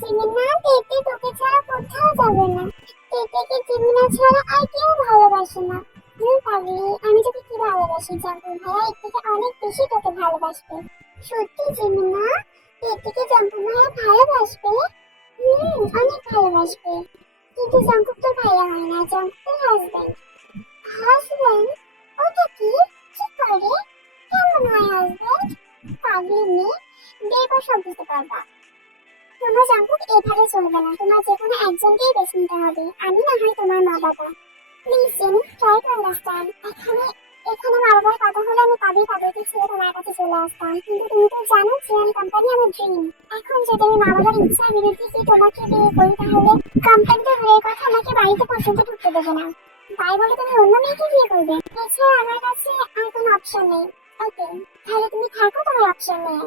জিমিনা, তেতে তোকে ছাড়া কোথাও যাবে না। তেতেকে জিমিনা ছাড়া আর কেউ ভালোবাসে না। পাগলি, আমি তোকে কি ভালোবাসি জাঙ্কুক ভাইয়া এর থেকে অনেক বেশি তোকে ভালোবাসবে। সত্যি জিমিনা, তেতেকে জাঙ্কুক ভাইয়া ভালোবাসবে। অনেক ভালোবাসবে। কিন্তু জাঙ্কুক তো ভাইয়া হয় না, জাঙ্কুক তো হাজবেন্ড। হাজবেন্ড? ওটা কি? কি করে? কেমন হয় হাজবেন্ড? পাগলি মেয়ে, বিয়ের পর সব বুঝতে পারবা। তোমার জাঙ্কুক এভাবে চলবে না, তোমার যে কোনো একজনকেই বেছে নিতে হবে, আমি না হয় তোমার মা বাবা। Please jenny, try to understand. এখানে এখানে মা বাবার কথা হলে আমি কবেই তাদেরকে ছেড়ে তোমার কাছে চলে আসতাম, কিন্তু তুমি তো জানো জিয়ান কোম্পানি আমার ড্রিম। এখন যদি আমি মা বাবার ইচ্ছার বিরুদ্ধে গিয়ে তোমাকে বিয়ে করি তাহলে কোম্পানি তো দূরের কথা আমাকে বাড়িতে পর্যন্ত ঢুকতে দেবে না। তাই বলে তুমি অন্য মেয়েকে বিয়ে করবে? এছাড়া আমার কাছে আর কোনো অপশন নেই। ওকে, তাহলে তুমি থাকো তোমার অপশন নিয়ে।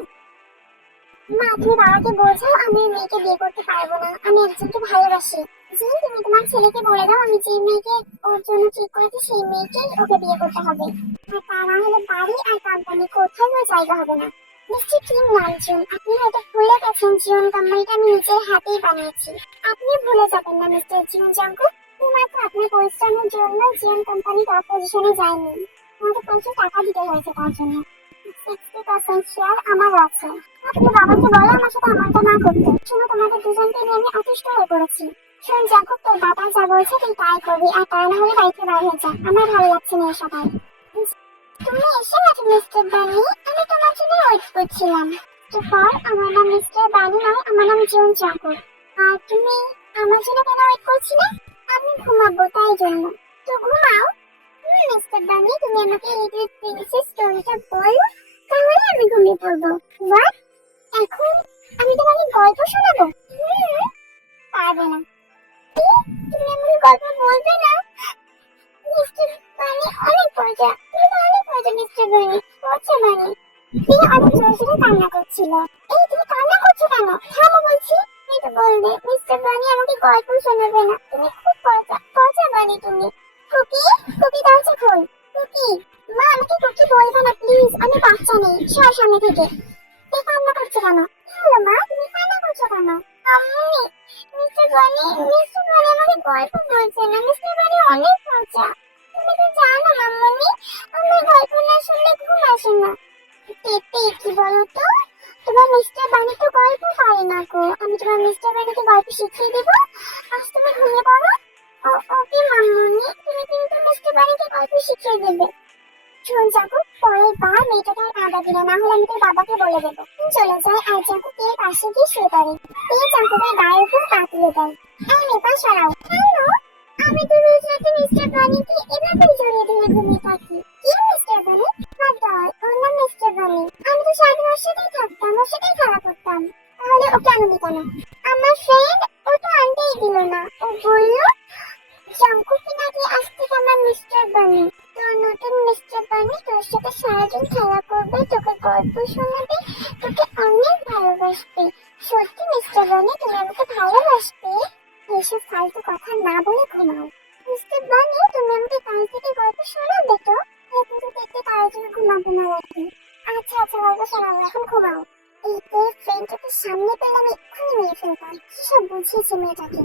মা, তুমি বাবাকে বোঝাও আমি ওই মেয়েকে বিয়ে করতে পারবো না, আমি একজনকে ভালোবাসি। জি, তুমি তোমার ছেলেকে বলে দাও আমি যে মেয়েকে ওর জন্য ঠিক করেছি সেই মেয়েকেই ওকে বিয়ে করতে হবে। আর তা না হলে বাড়ি আর কোম্পানি কোথাও কোনো জায়গা হবে না। মিস্টার কিম নামজুন, আপনি হয়তো ভুলে গেছেন জীবন কোম্পানিটা আমি নিজের হাতেই বানিয়েছি। আপনি ভুলে যাবেন না মিস্টার জীবন জাঙ্কুক। শুধুমাত্র আপনার পরিশ্রমের জন্য জীবন কোম্পানি টপ পজিশনে যায়নি, আমাকে প্রচুর টাকা দিতে হয়েছে তার জন্য। 60% শেয়ার আমার আছে। আপনি বাবাকে বলো আমার সাথে আমারটা না করতে। শোনো, তোমাদের দুজনকে নিয়ে আমি অতিষ্ঠ হয়ে পড়েছি। শোন জাঙ্কুক, তোর বাবা যা বলছে তুই তাই করবি, আর তা না হলে বাড়িতে বাইরে হয়ে যা। আমার ভালো লাগছে না এসব আর। তুমি এসে গেছো মিস্টার বানি, আমি তোমার জন্য ওয়েট করছিলাম। আমার নাম মিস্টার বানি নয়, আমার নাম জিওন জাঙ্কুক। আর তুমি আমার জন্য কেন ওয়েট করছিলে? আমি ঘুমাবো তাই জন্য। তো ঘুমাও। মিস্টার বানি, তুমি আমাকে লিটল প্রিন্সেস স্টোরিটা বলো, তাহলে আমি ঘুমিয়ে পড়বো। হোয়াট? এখন আমি তোমাকে গল্প শোনাবো? পারবে না। কি? তুমি আমাকে গল্প বলবে না? মিস্টার বানি অনেক মজা, তুমি তো অনেক মজা মিস্টার বানি। মজা বানি তিনি অনেক জোরে জোরে কান্না করছিল। এই তুমি কান্না করছো কেন? থামো বলছি। তুমি তো বলবে মিস্টার বানি আমাকে গল্প শোনাবে না, তুমি খুব মজা মজা বানি তুমি। কুকি, কুকি দরজা খোল। কুকি, মা আমাকে কুকি বলবে না প্লিজ, আমি বাচ্চা নেই, সর সামনে থেকে। তুই কান্না করছো কেন? কি হলো মা, তুমি কান্না করছো কেন? আম্মি, মিস্টার বানি আমাকে গল্প বলছে না, মিস্টার বানি অনেক মজা। তুমি তো জানো মাম্মি, আমার গল্প না শুনলে ঘুম আসে না। পেপে কি বলো তো, তোমার মিস্টার বানি তো গল্প পারে না গো, আমি তোমার মিস্টার বানিকে গল্প শিখিয়ে দেবো, আজ তুমি ঘুমিয়ে পড়ো। ওকে মাম্মি, তুমি কিন্তু মিস্টার বানিকে গল্প শিখিয়ে দেবে। শোন জাঙ্কুক, পরের বার মেয়েটাকে আর কাঁদাবি না, না হলে আমি তোর বাবাকে বলে দেবো। চলে যায় আর জাঙ্কুক এর পাশে গিয়ে শুয়ে পড়ে। এই জাঙ্কুকের গায়ের উপর পা তুলে দেয়। এই নেপা সরাও। কেন? আমি তো রোজ রাতে মিস্টার বানিকে এভাবে জড়িয়ে ধরে ঘুমিয়ে থাকি। কি মিস্টার বানি? ডল, ওর নাম মিস্টার বানি। আমি তো সারাদিন ওর সাথেই থাকতাম, ওর সাথেই খেলা করতাম। তাহলে ওকে আনবি কেন? আমার ফ্রেন্ড ওটা আনতেই দিল না, ও বললো জাঙ্কুক নাকি আজ থেকে আমার মিস্টার বানি। তোর নতুন মিস্টার বানি তোর সাথে সারাদিন খেলা করবে, তোকে গল্প শোনাবে, তোকে অনেক ভালোবাসবে। সত্যি মিস্টার বানি তুমি আমাকে ভালোবাসবে? এইসব ফালতু কথা না বলে ঘুমাও। মিস্টার বানি তুমি আমাকে কাল থেকে গল্প শোনাবে তো? এখন তো দেখতে কারোর জন্য ঘুমাবো না রাখি। আচ্ছা আচ্ছা, গল্প শোনাবো, এখন ঘুমাও। এই তোর ফ্রেন্ডটাকে সামনে পেলে আমি এক্ষুনি মেরে ফেলতাম। কি সব বুঝিয়েছে মেয়েটাকে।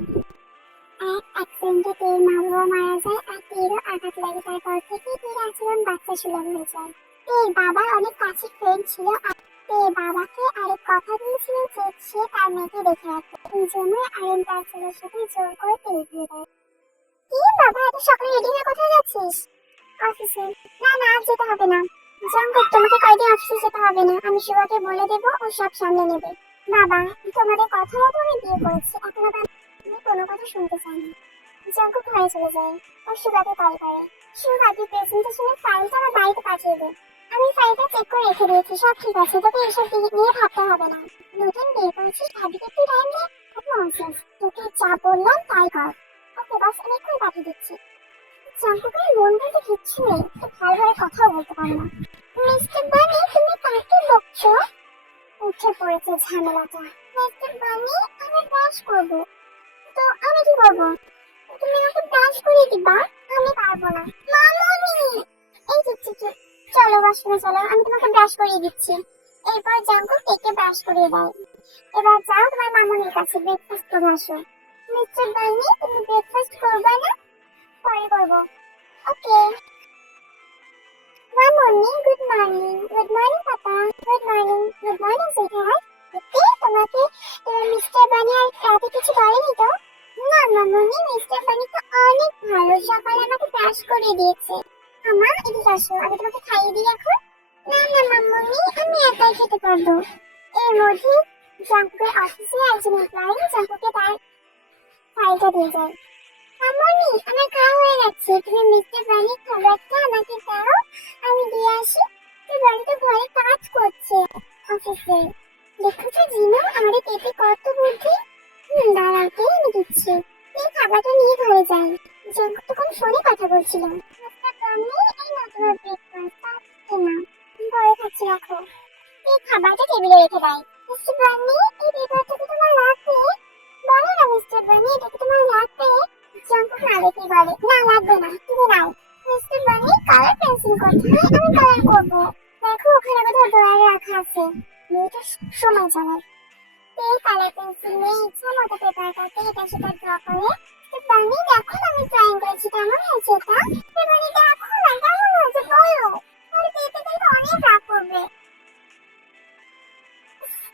এক অ্যাক্সিডেন্টে তের মা বাবা মারা যায় আর তেরও আঘাত লাগে, তারপর থেকে তের আচরণ বাচ্চা সুলভ হয়ে যায়। তের বাবার অনেক কাছের ফ্রেন্ড ছিল আর তের বাবাকে আরেক কথা দিয়েছিল যে সে তার মেয়েকে দেখে রাখবে, এই জন্যই আরেন তার ছেলের সাথে জোর করে তেল দিয়ে দেয়। কি বাবা, এত সকালে রেডি হয়ে কোথায় যাচ্ছিস? অফিসে। না না, আজ যেতে হবে না। জাঙ্কুক, তোমাকে কয়দিন অফিসে যেতে হবে না, আমি শিবাকে বলে দেবো, ও সব সামলে নেবে। বাবা, তোমাদের কথা মতো আমি বিয়ে করেছি, এখন আবার আমি কোনো কথা শুনতে চাই না। জাঙ্কুক ঘরে চলে যায়। ও শিবাকে কল করে। শিব, আগে প্রেজেন্টেশনের ফাইলটা আমার বাড়িতে পাঠিয়ে দে। আমি ফাইলটা চেক করে রেখে দিয়েছি, সব ঠিক আছে, তোকে এসব নিয়ে ভাবতে হবে না। নতুন বিয়ে করেছিস, ভাবিকে একটু টাইম দে। ননসেন্স, তোকে যা বললাম তাই কর। ওকে বস, আমি এক্ষুনি পাঠিয়ে দিচ্ছি। জাঙ্কুকের মন বলতে কিচ্ছু নেই, তো ভালোভাবে কথাও বলতে পারে না। মিস্টার বানি তুমি কাকে বকছো? উঠে পড়েছে ঝামেলাটা। মিস্টার বানি আমি ব্রাশ করবো। তো আমি কি করবো? তুমি আমাকে ব্রাশ করিয়ে দিবা? আমি পারবো না মামনি। এই চুপ চুপ চুপ, চলো ওয়াশরুমে চলো, আমি তোমাকে ব্রাশ করিয়ে দিচ্ছি। এরপর জাঙ্কুক একে ব্রাশ করিয়ে দেয়। এবার যাও তোমার মামুনির কাছে ব্রেকফাস্ট করে আসো। মিস্টার বানি, তুমি ব্রেকফাস্ট করবে না? পরে করবো। ওকে। মামুনি, good morning. Good morning papa. Good morning. Good morning sweetheart. Okay, তোমাকে তোমার মিস্টার বানি আর রাতে কিছু বলেনি তো? না মামুনি, মিস্টার বানি তো অনেক ভালো, সকালে আমাকে ব্রাশ করে দিয়েছে। আমা, এদিকে আসো, আমি তোমাকে খাইয়ে দিই এখন। না না মামুনি, আমি একাই খেতে পারবো। এর মধ্যে জাঙ্কুকের অফিসে একজন এমপ্লয়ি জাঙ্কুকে তার ফাইলটা দিয়ে যায়। মামুনি, আমার খাওয়া হয়ে গেছে, তুমি মিস্টার বানির খাবারটা আমাকে দাও, আমি দিয়ে আসি। তো বানি তো ঘরে কাজ করছে অফিসে। দেখেছো জিনু, আমাদের পেপে কত বুদ্ধি। দাঁড়াতে এনে দিচ্ছি। এই খাবারটা নিয়ে ঘরে যাই। জাঙ্কুক তখন ফোনে কথা বলছিল। মিস্টার বানি, এই নাও তোমার ব্রেকফাস্ট, না পরে খাচ্ছি, রাখো। এই খাবারটা টেবিলে রেখে দেয়। মিস্টার বানি, এই পেপারটা কি তোমার লাগবে? বলো না মিস্টার বানি, এটা কি তোমার লাগবে? জাঙ্কুক না দেখেই বলে, না লাগবে না, তুমি নাও। মিস্টার বানি, কালার পেন্সিল কোথায়? আমি কালার করবো। দেখো ওখানে কোথাও ড্রয়ারে রাখা আছে। মেয়েটা সময় যাওয়ার। এই কালার পেন্সিল নিয়ে ইচ্ছা মতো পেপার কাটে, এটা সেটা ড্র করে। মিস্টার বানি, দেখো না আমি ড্রয়িং করেছি, কেমন হয়েছে এটা? মিস্টার বানি, দেখো না কেমন হয়েছে বলো। তাহলে পেপে কিন্তু অনেক রাগ করবে।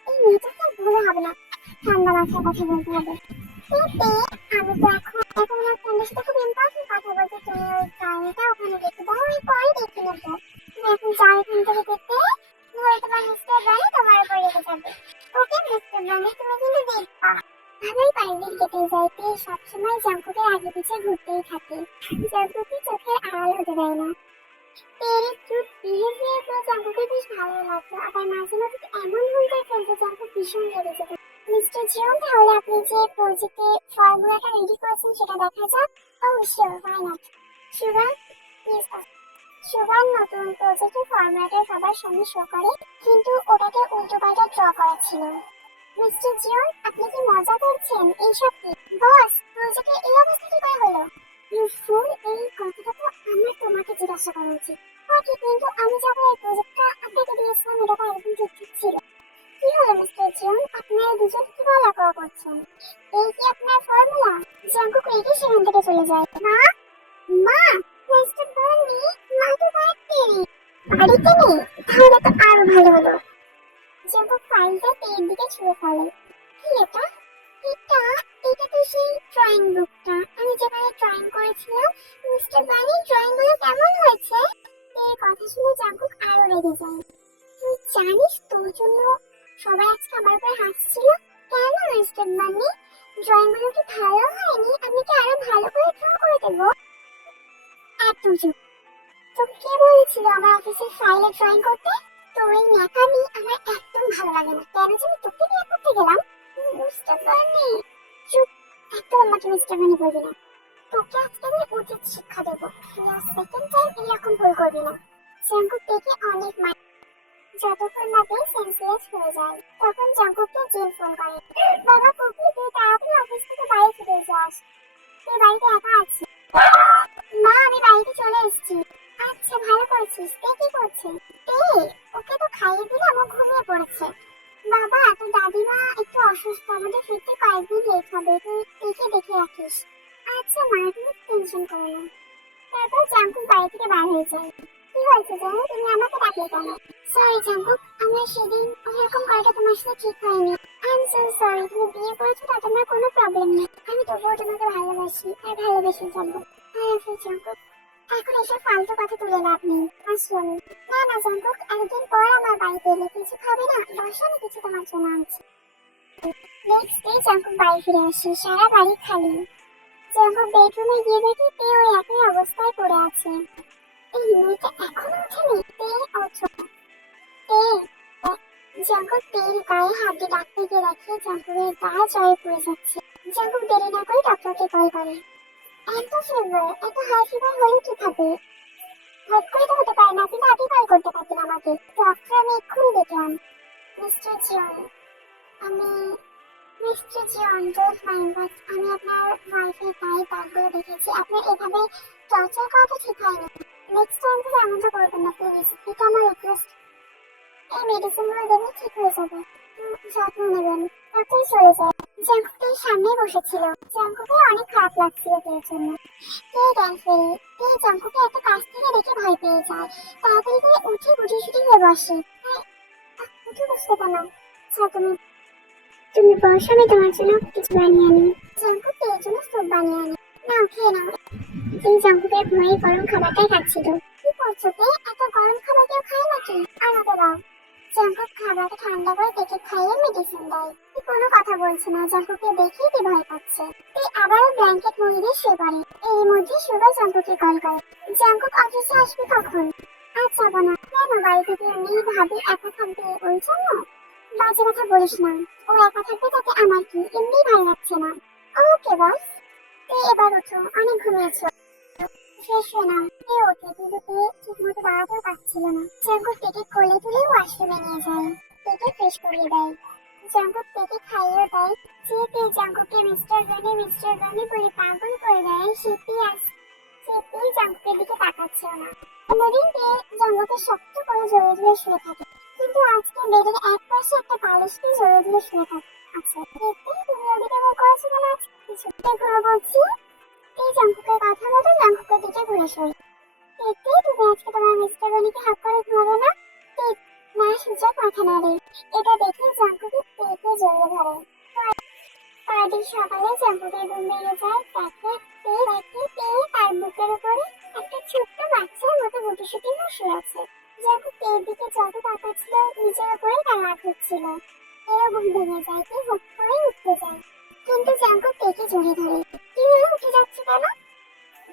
এই মেয়েটাকে আর ভুলে হবে না, ঠান্ডা মাথায় কথা বলতে হবে। পেপে, আমি তো এখন আমার ফ্রেন্ডের সাথে খুব ইম্পর্টেন্ট কথা বলতে, তুমি ওই ড্রয়িংটা ওখানে রেখে দাও, আমি পরে দেখে নেবো। তুমি এখন যাও এখান থেকে দেখতে, নাহলে তোমার মিস্টার বানি তোমার উপর রেখে যাবে। ওকে মিস্টার বানি, তুমি কিন্তু দেখবা। ভালোই পারেন দিন কেটে যায়, পেয়ে সবসময় জাঙ্কুকের আগে পিছে ঘুরতেই থাকে। জাঙ্কুকে চোখের আড়াল হতে দেয় না। পেয়ের কিউট বিহেভিয়ারগুলো জাঙ্কুকের বেশ ভালো লাগতো, আবার মাঝে মাঝে তো এমন ভুল করে ফেলতো জাঙ্কুক ভীষণ রেগে যেত। মিস্টার জিওন, তাহলে আপনি যে প্রজেক্টে ফর্মুলাটা রেডি করেছেন সেটা দেখা যাক। Oh sure, why not. Sugar, yes boss. Sugar নতুন প্রজেক্টের ফর্মুলাটা সবার সামনে শো করে, কিন্তু ওটাকে উল্টোপাল্টা ড্র করা ছিল। মিস্টার জিওন, আপনি কি মজা করছেন? এইসব কি? বস, প্রজেক্টের এই অবস্থা কি করে হলো? ইউ ফুল, এই কথাটা তো আমার তোমাকে জিজ্ঞাসা করা উচিত। ওকে, কিন্তু আমি যখন এই প্রজেক্টটা আপনাকে দিয়েছিলাম এটা তো একদম ঠিকঠাক ছিল। কি হলো মিস্টার জিওন, আপনারা দুজন কি বলা করছেন? এই কি আপনার ফর্মুলা? জাঙ্কুক রেগে সেখান থেকে চলে যায়। মা, মা, মিস্টার বানি, মা তো বাড়িতে নেই। বাড়িতে নেই? তাহলে তো আরো ভালো হলো। জাঙ্কুক ফাইলটা পেয়ের দিকে ছুঁড়ে ফেলে। কি এটা? এটা এটা তো সেই ড্রয়িং বুকটা, আমি যেখানে ড্রয়িং করেছিলাম। মিস্টার বানি, ড্রয়িং গুলো কেমন হয়েছে? এই কথা শুনে জাঙ্কুক আরো রেগে যায়। তুই জানিস তোর জন্য সবাই আজকে আমার উপর হাসছিল? কেন মিস্টার বানি, ড্রয়িং গুলো কি ভালো হয়নি? আমি কি আরো ভালো করে ড্র করে দেবো? একদম চুপ। তোকে কে বলেছিল আমার অফিসের ফাইলে ড্রয়িং করতে? তোর এই ন্যাকামি আমার একদম ভালো লাগে না, কেন যেন তোকে দিয়ে করতে গেলাম। মিস্টার বানি, চুপ। একদম আমাকে মিস্টার বানি বলবি না। তোকে আজকে আমি উচিত শিক্ষা দেবো, তুই আর সেকেন্ড টাইম এরকম ভুল করবি না। জাঙ্কুক দেখে অনেক মার, যতক্ষণ না তুই সেন্সলেস হয়ে যায়। তখন জাঙ্কুককে জিন ফোন করে। বাবা কুকি, তুই তাড়াতাড়ি অফিস থেকে বাড়ি ফিরে যাস, তুই বাড়িতে একা আছিস। মা, আমি বাড়িতে চলে এসেছি। আচ্ছা, ভালো করেছিস। তে কি করছে? তে, ওকে তো খাইয়ে দিলাম, ও ঘুমিয়ে পড়েছে। বাবা, তোর দাদিমা একটু অসুস্থ, আমাদের ফিরতে কয়েকদিন লেট হবে, তুই তেকে দেখে রাখিস। আচ্ছা মা, তুমি টেনশন করো না। তারপর জাঙ্কুক বাড়ি থেকে বার হয়ে যায়। কি হয়েছে জানো, তুমি আমাকে ডাকলে কেন? সরি জাঙ্কুক, আমার সেদিন এরকম করাটা তোমার সাথে ঠিক হয়নি। আই এম সো সরি, তুমি বিয়ে করেছো তাতে আমার কোনো প্রবলেম নেই। আমি তবুও তোমাকে ভালোবাসি আর ভালোবেসে যাবো। I love you Jungkook. এখন এসব ফালতু কথা তুলে লাভ নেই, আসি আমি। না না জাঙ্কুক, একদিন পর আমার বাড়িতে এলে কিছু খাবে না? বসো, আমি কিছু তোমার জন্য আনছি। নেক্সট ডে জাঙ্কুক বাড়ি ফিরে আসে, সারা বাড়ি খালি। জাঙ্কুক বেডরুমে গিয়ে দেখে তে ওই একই অবস্থায় পড়ে আছে। এই মেয়েটা এখনো ওঠেনি। তে, ওঠো। তে, জাঙ্কুক তের গায়ে হাত দিয়ে ডাকতে গিয়ে দেখে জাঙ্কুকের গা জ্বরে পড়ে যাচ্ছে। জাঙ্কুক দেরি না করে ডক্টরকে কল করে। এত ফিভার, এত হাই ফিভার হলে কি খাবে? হট করে তো হতে পারে না, কিন্তু আগে কল করতে পারতেন আমাকে। ডক্টর, আমি এক্ষুনি দেখলাম। মিস্টার জিওন, আমি mister Jeon, don't mind, but আমি আপনার ওয়াইফের গায়ে দাগগুলো দেখেছি। আপনার এভাবে টর্চার করাটা ঠিক হয়নি। নেক্সট টাইম থেকে এমনটা করবেন না প্লিজ, এটা আমার রিকোয়েস্ট। এই মেডিসিনগুলো দেবে, ঠিক হয়ে যাবে। যত্ন নেবেন। তারপরে চলে যায়। জাঙ্কুকের সামনে বসেছিল। জাঙ্কুকের অনেক খারাপ লাগছিল এর জন্য। তে ড্যানফেরি তে জাঙ্কুকে এত কাছ থেকে দেখে ভয় পেয়ে যায়। তাড়াতাড়ি করে উঠে গুটিসুটি হয়ে বসে। উঠে বসতে কেন? আচ্ছা তুমি তুমি বসো, আমি তোমার জন্য কিছু বানিয়ে আনি। জাঙ্কুক এর জন্য স্যুপ বানিয়ে আনি। নাও খেয়ে নাও। তিনি জাঙ্কুকের ভয়ে গরম খাবারটাই খাচ্ছিল। কি করছো তে? এত গরম খাবার কেউ খায় নাকি? আমাকে দাও। জাঙ্কুক খাবারটা ঠান্ডা করে তেকে খাইয়ে মেডিসিন দেয়। তে কোনো কথা বলছে না। জাঙ্কুককে দেখেই তে ভয় পাচ্ছে। তে আবারও ব্ল্যাঙ্কেট মুড়ি দিয়ে শুয়ে পড়ে। এর মধ্যে সুগা জাঙ্কুককে কল করে। জাঙ্কুক অফিসে আসবে কখন? আজ যাবো না। কেন? বাড়ি থেকে এমনি ভাবি একা থাকবে ওই জন্য? বাজে কথা বলিস না। ও একা থাকবে তাতে আমার কি? এমনি ভালো লাগছে না। ওকে বস। তে এবার ওঠো, অনেক ঘুমিয়েছো। ফ্রেশ হয়ে নাও। তে ওঠে কিন্তু তে ঠিক মতো দাঁড়াতেও পারছিল না। জাঙ্কুক তেকে কোলে তুলে ওয়াশরুমে নিয়ে যায়। তেকে ফ্রেশ করিয়ে দেয়। জাঙ্কুক তেকে খাইয়েও দেয়। যে তে জাঙ্কুককে মিস্টার গনি বলে পাগল করে দেয়। সে জাঙ্কুকের দিকে তাকাচ্ছেও না। অন্যদিন তে জাঙ্কুকে শক্ত করে জড়িয়ে ধরে শুয়ে থাকে। কিন্তু আজকে বেডের এক পাশে একটা বালিশকে জড়িয়ে ধরে শুয়ে থাকে। আচ্ছা দেখতে তুমি ওদিকে মুখ করেছো কেন? আজকে কিছু ঘুরে বলছি। এই জাঙ্কুকের কথা মতো জাঙ্কুকের দিকে ঘুরে সই। দেখতে তুমি আজকে তোমার মিস্টার গনিকে হাত করে ঘুমাবে না? ঠিক না, সূচক মাথা নাড়ে। এটা দেখে জাঙ্কুকে তেকে জড়িয়ে ধরে। পরদিন সকালে জাঙ্কুকের ঘুম ভেঙে যায়। দেখে তার বুকের উপরে একটা ছোট্ট বাচ্চার মতো গুটিসুটি হয়ে শুয়ে আছে। জাঙ্কুক তের দিকে যত তাকাচ্ছিল নিজের উপরেই তার রাগ হচ্ছিল। এও ঘুম ভেঙে যায়। তে হুট করে উঠতে যায়। কিন্তু জাঙ্কুক তেকে জড়িয়ে ধরে। কি হলো, উঠে যাচ্ছে কেন?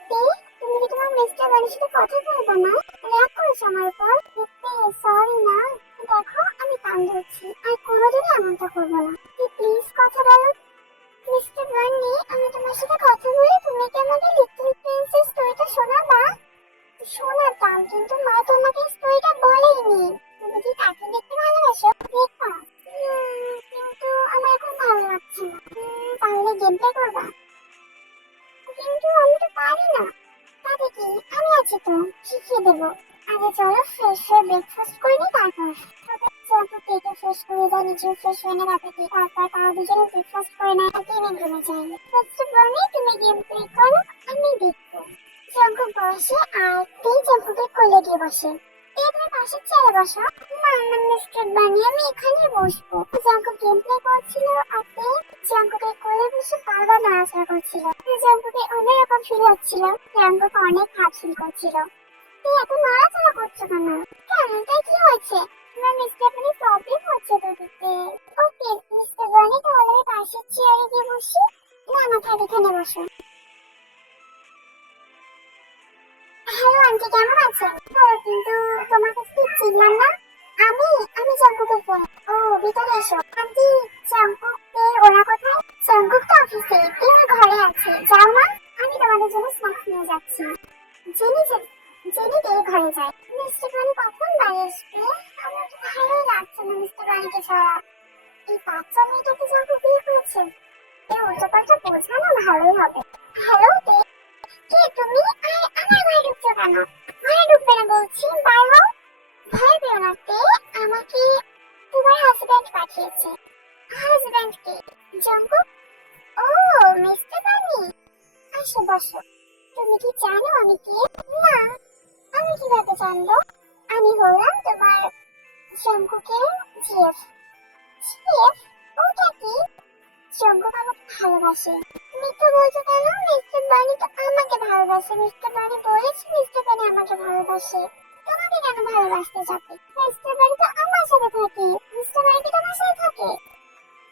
তে তুমি কি তোমার মিস্টার গনির সাথে কথা বলবো না? রাগ করেছো আমার উপর? তে সরি না। দেখো আমি কান ধরছি। আর কোনোদিনই এমনটা করবো না। প্লিজ কথা বলো। মিস্টার বার্নি, আমি তোমার সাথে কথা বলি, তুমি কি আমাকে লিটল প্রিন্সেস স্টোরিটা শোনাবা? শোনাতাম, কিন্তু মা তোমাকে স্টোরিটা বলেইনি। তুমি কি তাকে দেখতে ভালোবাসো? দেখবা। কিন্তু আমার এখন ভালো লাগছে না। তাহলে গেম প্লে করবা? কিন্তু আমি তো পারি না। তাতে কি, আমি আছি তো, শিখিয়ে দেবো। আগে চলো ফ্রেশ হয়ে ব্রেকফাস্ট করে নি, তারপর জাঙ্কুক কেকে ফ্রেশ করে দেয়, নিজেও ফ্রেশ হয়ে নেয় বাবাকে। তারপর তারা দুজনে ব্রেকফাস্ট করে নেয় আর গেমে ঘুমে যায়। মিস্টার বার্নি, তুমি গেম প্লে করো, আমি দেখবো। জাঙ্কুক বসে আর তেই জাঙ্কুকের কোলে গিয়ে বসে। তুমি পাশের চেয়ারে বসো। না না মিস্টার বার্নি, আমি এখানে বসবো। জাঙ্কুক গেম প্লে করছিল আর তে জাঙ্কুকের কোলে বসে বারবার নাড়াচাড়া করছিল। জাঙ্কুকের অন্যরকম ফিল হচ্ছিল। জাঙ্কুক অনেক খারাপ ফিল করছিল। তুই এত নাড়াচাড়া করছো কেন? কেন, তাই কি হয়েছে? আমার মিস্টার বার্নি প্রবলেম হচ্ছে তো দিতে। ওকে মিস্টার বার্নি, তাহলে আমি পাশের চেয়ারে গিয়ে বসি। না না, থাক, এখানে বসো। হ্যালো আন্টি, কেমন আছেন? কিন্তু তোমাকে ঠিক চিনলাম না। আমি আমি জাঙ্কুকের ফ্রেন্ড। ও, ভিতরে এসো। আন্টি, জাঙ্কুকে ওরা কোথায়? জাঙ্কুক তো অফিসে, কেউ ঘরে আছে। যাও না, আমি তোমাদের জন্য স্ন্যাক্স নিয়ে যাচ্ছি। জেনি জেনি তে ঘরে যায়। মিস্টার বানি কখন বাড়ি আসবে? আমার তো ভালোই লাগছে না মিস্টার বানিকে ছাড়া। এই বাচ্চা মেয়েটাকে জাঙ্কুক বিয়ে করেছে। এই উল্টোপাল্টা বোঝা না ভালোই হবে। হ্যালো তে, কে তুমি? আর আমার ঘরে ঢুকছো কেন? ঘরে ঢুকবে না বলছি, বার হও। ভয় পেও না তে, আমাকে তোমার হাজবেন্ড পাঠিয়েছে। হাজবেন্ড কে? জাঙ্কুক? ও, মিস্টার বানি, আসো বসো। তুমি কি জানো আমি কে? না, আমি কিভাবে জানবো? আমি হলাম তোমার জাঙ্কুকের জিএফ। জিএফ? ওটা কি? জাঙ্কুক আমাকে ভালোবাসে। মিথ্যা বলছো কেন? মিস্টার বানি তো আমাকে ভালোবাসে। মিস্টার বানি বলেছে মিস্টার বানি আমাকে ভালোবাসে। তোমাকে কেন ভালোবাসতে যাবে? মিস্টার বানি তো আমার সাথে থাকে। মিস্টার বানি কি তোমার সাথে থাকে?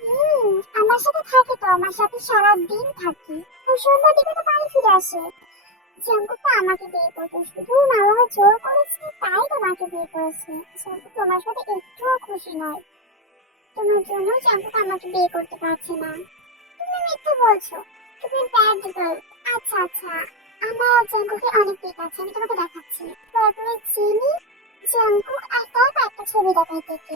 হুম, আমার সাথে থাকে তো, আমার সাথে সারা দিন থাকে। তো সন্ধ্যার দিকে তো বাড়ি ফিরে আসে। জাঙ্কুক তো আমাকে বিয়ে করতে শুধু মা বাবা জোর করেছে, তাই তোমাকে বিয়ে করেছে। জাঙ্কুক তোমার সাথে একটুও খুশি নয়। তোমার জন্য জাঙ্কুক আমাকে বিয়ে করতে পারছে না। তুমি মিথ্যে বলছো। তুমি ব্যাড গার্ল। আচ্ছা আচ্ছা, আমার জাঙ্কুকের অনেক পিক আছে, আমি তোমাকে দেখাচ্ছি। তারপরে চিনি, জাঙ্কুক আর তারপর একটা ছবি দেখাই থেকে।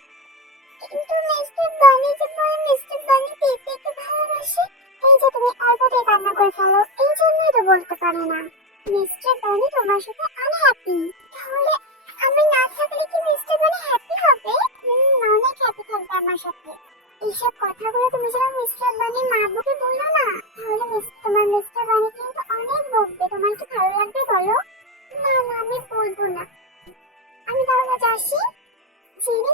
কিন্তু মিস্টার বানি যে বলে মিস্টার বানি পেঁপেকে ভালোবাসে। এই যে তুমি অল্পতে কান্না করে ফেলো, এই জন্যই তো বলতে পারে না। মিস্টার বানি তোমার সাথে আনহ্যাপি। তাহলে আমি না থাকলে কি মিস্টার বানি হ্যাপি হবে? অনেক হ্যাপি থাকবে আমার সাথে। তাহলে তুমি যেন মিস্টার বানির মা বকে বললো না, তাহলে তোমার মিস্টার বানি কিন্তু অনেক বকবে। তোমার কি ভালো লাগবে বলো? না না, আমি বলবো না। আমি তাহলে যাচ্ছি। চিনি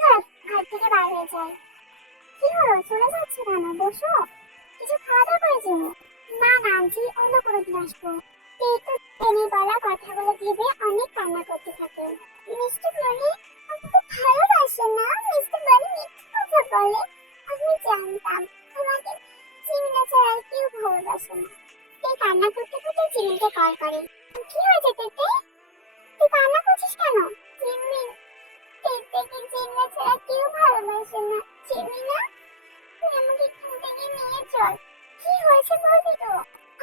ঘর থেকে বার হয়ে যায়। কি হলো, চলে যাচ্ছ কেন? বসো, কিছু খাওয়া দাওয়া করেছো? না না আন্টি, অন্য কোনো দিন আসবো। এই তো তিনি বলা কথাগুলো ভেবে অনেক কান্না করতে থাকে। মিস্টার বানি আমাকে ভালোবাসে না, মিস্টার বানি মিথ্যে কথা বলে। আমি জানতাম তোমাকে চিমিনা ছাড়া আর কেউ ভালোবাসে না। এই কান্না করতে করতে চিমিকে কল করে। কি হয়েছে তেতে, তুই কান্না করছিস কেন? চিমি, তেতেকে চিমিনা ছাড়া কেউ ভালোবাসে না। চিমিনা, তুই আমাকে এখান থেকে নিয়ে চল। কি হয়েছে বলবি তো?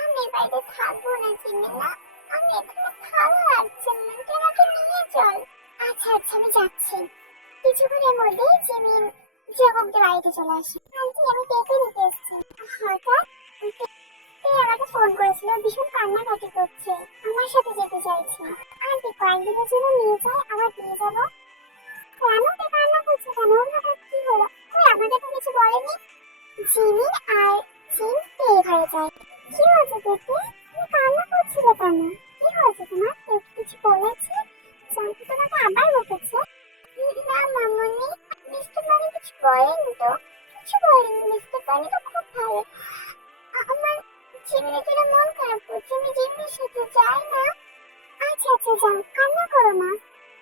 আমি এই বাড়িতে থাকবো না চিমিনা, আমি এখানে ভালো লাগছে না, তুই আমাকে নিয়ে চল। আচ্ছা আচ্ছা, আমি যাচ্ছি। কিছুক্ষণের মধ্যেই জিমিন জেগমকে বাড়িতে চলে আসে। আন্টি, আমি কেকে নিতে এসেছি। হঠাৎ তে আমাকে ফোন করেছিল, ভীষণ কান্নাকাটি করছে, আমার সাথে যেতে চাইছে। আন্টি, কয়েকদিনের জন্য নিয়ে যাই, আবার দিয়ে যাবো। কেন তে কান্না করছে কেন? হঠাৎ কি হলো? ওই আমাকে তো কিছু বলেনি। জিমিন আর জিন তে ঘরে যায়। কি হয়েছে তেতে, তুমি কান্না করছিলে কেন? কি হয়েছে তোমার? কেউ কি কিছু বলেছে? জানকি তোমাকে আবার বকেছে? না মামুনি, মিস্টার বানি কিছু বলেনি তো। কিছু বলেনি, মিস্টার বানি তো খুব ভালো। আমার জিমিনের জন্য মন খারাপ করছে, আমি জিমিনের সাথে যাই না। আচ্ছা আচ্ছা, যাও, কান্না করো না।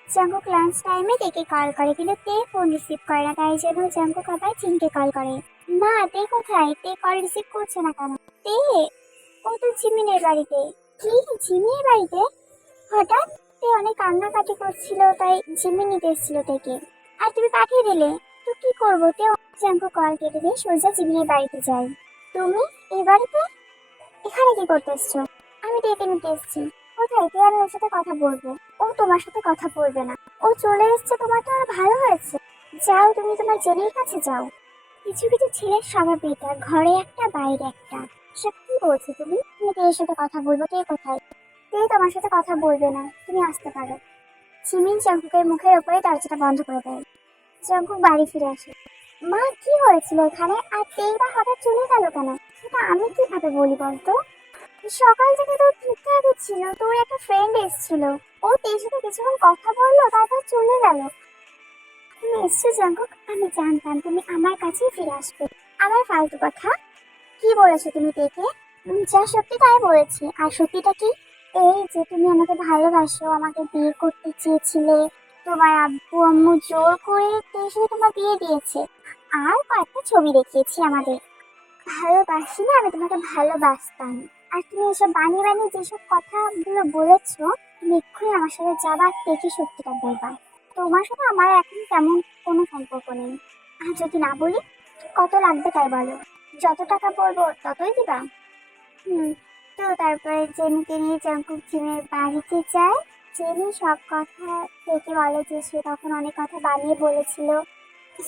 জাঙ্কুক লাঞ্চ টাইমে তেকে কল করে, কিন্তু তে ফোন রিসিভ করে না। তাই জন্য জাঙ্কুক আবার চিনকে কল করে। মা, তে কোথায়? তে কল রিসিভ করছে না কেন? তে, ও তো জিমিনের বাড়িতে। কি, জিমিনের বাড়িতে? হঠাৎ? তে অনেক কান্নাকাটি করছিল, তাই জিমিন নিতে এসেছিল তেকে। আর তুমি পাঠিয়ে দিলে তো কি করবো? তে জাঙ্কুক কল কেটে দিয়ে সোজা জিমিনের বাড়িতে যাই। তুমি এই বাড়িতে এখানে কি করতে এসছো? আমি ডেকে নিতে এসেছি। কোথায়? তে, আমি ওর সাথে কথা বলবো। ও তোমার সাথে কথা বলবে না। ও চলে এসছে, তোমার তো আর ভালো হয়েছে। যাও, তুমি তোমার জেনের কাছে যাও। কিছু কিছু ছেলের স্বভাব এটা, ঘরে একটা বাইরে একটা। সব কি বলছো তুমি? তুমি তের সাথে কথা বলবো? তে কোথায়? তে তোমার সাথে কথা বলবে না, তুমি আসতে পারো। চিমিন জাঙ্কুকের মুখের ওপরে দরজাটা বন্ধ করে দেয়। জাঙ্কুক বাড়ি ফিরে আসে। মা, কি হয়েছিল এখানে? আর তেই বা হঠাৎ চলে গেল কেন? সেটা আমি কিভাবে বলি বলতো? সকাল থেকে তোর ঠিকঠাকই ছিল, তোর একটা ফ্রেন্ড এসেছিল, ও তের সাথে কিছুক্ষণ কথা বললো, তারপর চলে গেল। তুমি এসছো জাঙ্কুক, আমি জানতাম তুমি আমার কাছেই ফিরে আসবে। আমার ফালতু কথা কি বলেছো তুমি তেকে? যা সত্যি তাই বলেছি। আর সত্যিটা কি? এই যে তুমি আমাকে ভালোবাসো, আমাকে বিয়ে করতে চেয়েছিলে, তোমার আব্বু আম্মু জোর করে তের সাথে তোমার বিয়ে দিয়েছে, আর কয়েকটা ছবি দেখিয়েছি আমাদের। ভালোবাসি না, আমি তোমাকে ভালোবাসতাম। আর তুমি এসব বানিয়ে বানিয়ে যেসব কথাগুলো বলেছো, তুমি এক্ষুনি আমার সাথে যাবা, দেখি সত্যিটা বলবা। তোমার সাথে আমার এখন তেমন কোনো সম্পর্ক নেই। আর যদি না বলি, কত লাগবে তাই বলো? যত টাকা বলবো ততই দিবা? হুম। তো তারপরে জেনিকে নিয়ে জাঙ্কুক জিমের বাড়িতে যায়। জেনি সব কথা থেকে বলে যে সে তখন অনেক কথা বানিয়ে বলেছিল।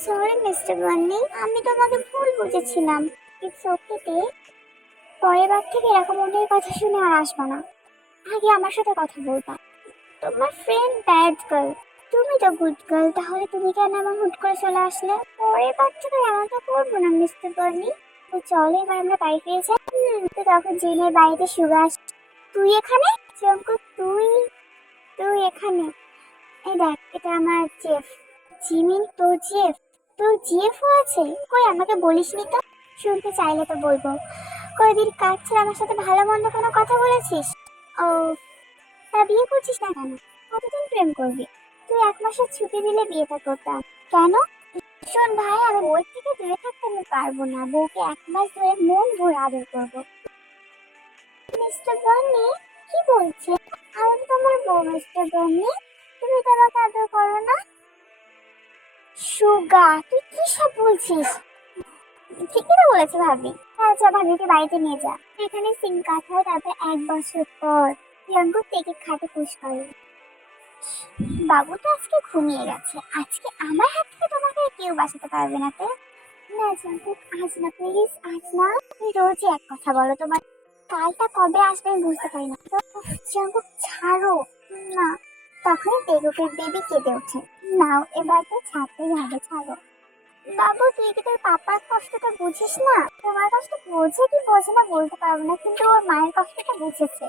সরি মিস্টার বান্নি, আমি তোমাকে ভুল বুঝেছিলাম। ইটস ওকে তে, পরের বার থেকে এরকম অন্যের কথা শুনে আর আসবা না। আগে আমার সাথে কথা বলবা। তোমার ফ্রেন্ড ব্যাড গার্ল, তুমি তো গুড গার্ল, তাহলে তুমি কেন আমার হুট করে চলে আসলে? পরের বার থেকে এমনটা করবো না মিস্টার বান্নি। তো চলো এবার আমরা বাড়ি ফিরে যাই। তো তখন জিনের বাড়িতে শুভা আসে। তুই এখানে? চঙ্কু, তুই তুই এখানে? এই দেখ, এটা আমার জেফ। জিমিন, তোর জেফ? তোর জিএফও আছে? কই, আমাকে বলিসনি তো। শুনতে চাইলে তো বলবো। কয়দিন কাজ ছেড়ে আমার সাথে ভালো মন্দ কোনো কথা বলেছিস? ও, তা বিয়ে করছিস না কেন? কতদিন প্রেম করবি? তুই 1 মাসের ছুটি দিলে বিয়েটা করতাম। কেন? শোন ভাই, আমি বউয়ের থেকে দূরে থাকতে আমি পারবো না। বউকে 1 মাস ধরে মন ভরে আদর করবো। মিস্টার বন্নি, কি বলছে? আমি তো তোমার বউ মিস্টার বন্নি, তুমি তো আমাকে আদর করো না। সুগা, তুই কি সব বলছিস? ঠিকই তো বলেছে ভাবি। আচ্ছা, ভাবিকে বাড়িতে নিয়ে যা। এখানে সিং কাট হয়, তারপর 1 বছর পর জাঙ্কুক থেকে খাটে পুশ করে। বাবু তো আজকে ঘুমিয়ে গেছে, আজকে আমার হাত থেকে তোমাকে কেউ বাঁচাতে পারবে না। তো না জাঙ্কুক, আজ না প্লিজ, আজ না। তুমি রোজই এক কথা বলো, তোমার কালটা কবে আসবে আমি বুঝতে পারি না। তো জাঙ্কুক ছাড়ো না। তখনই তেগুকের বেবি কেঁদে ওঠে। নাও, এবার তো ছাড়তেই হবে, ছাড়ো। বাবু, তুই কি তোর পাপার কষ্টটা বুঝিস না? তোমার কষ্ট বোঝে কি বোঝে না বলতে পারবো না, কিন্তু ওর মায়ের কষ্টটা বুঝেছে।